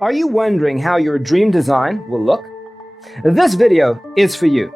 Are you wondering how your dream design will look? This video is for you.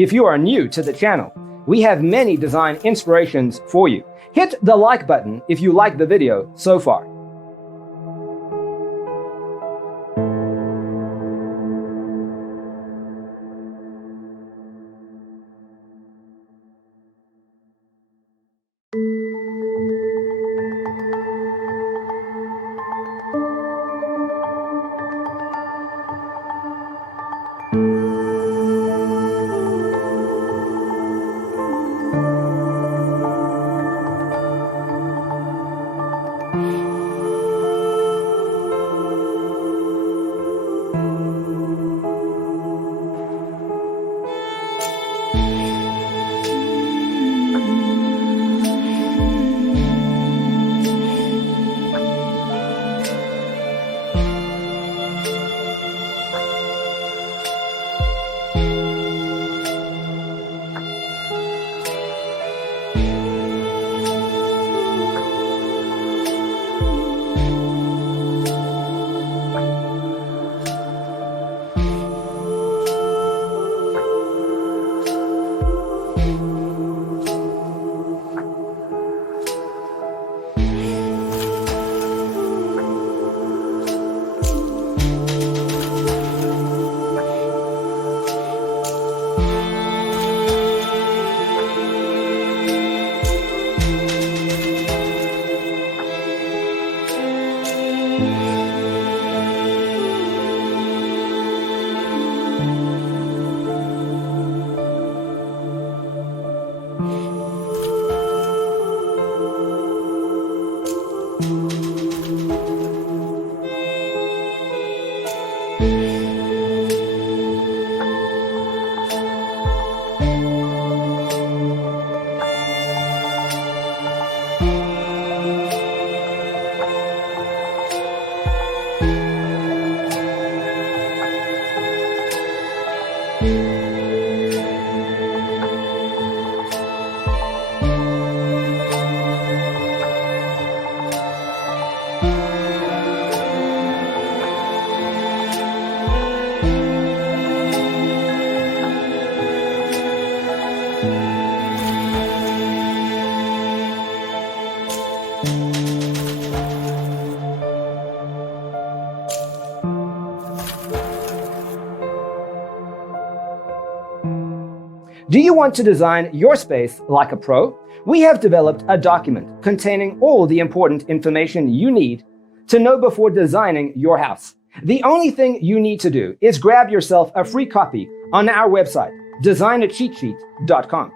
If you are new to the channel, we have many design inspirations for you. Hit the like button if you like the video so far. Do you want to design your space like a pro? We have developed a document containing all the important information you need to know before designing your house. The only thing you need to do is grab yourself a free copy on our website, designercheatsheet.com.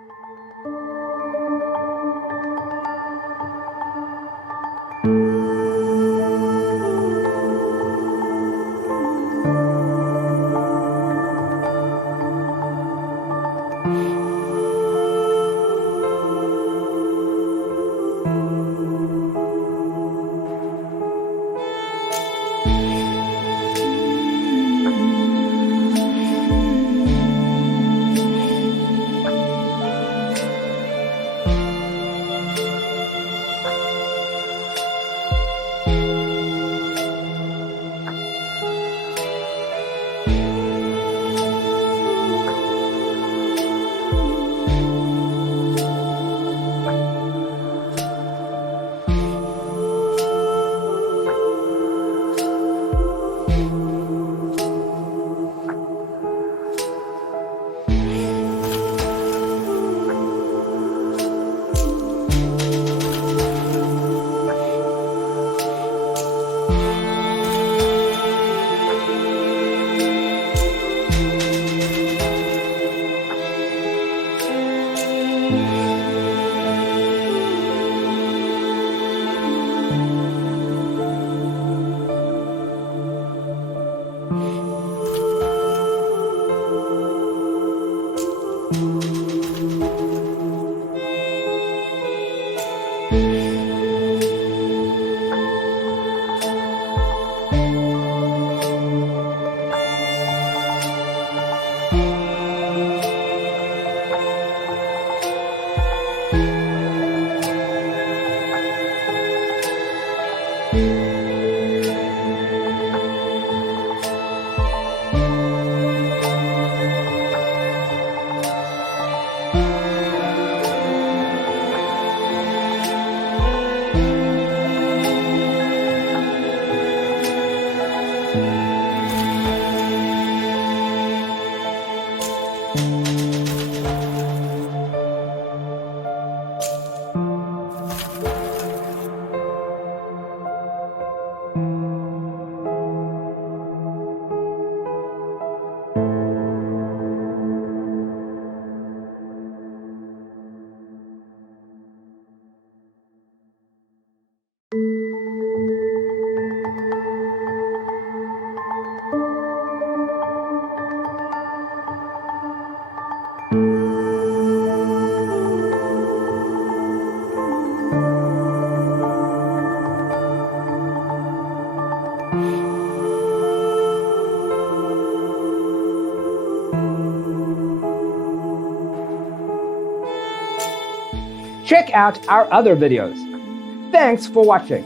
Check out our other videos. Thanks for watching.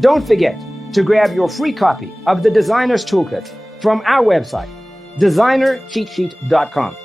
Don't forget to grab your free copy of the Designer's Toolkit from our website, designercheatsheet.com.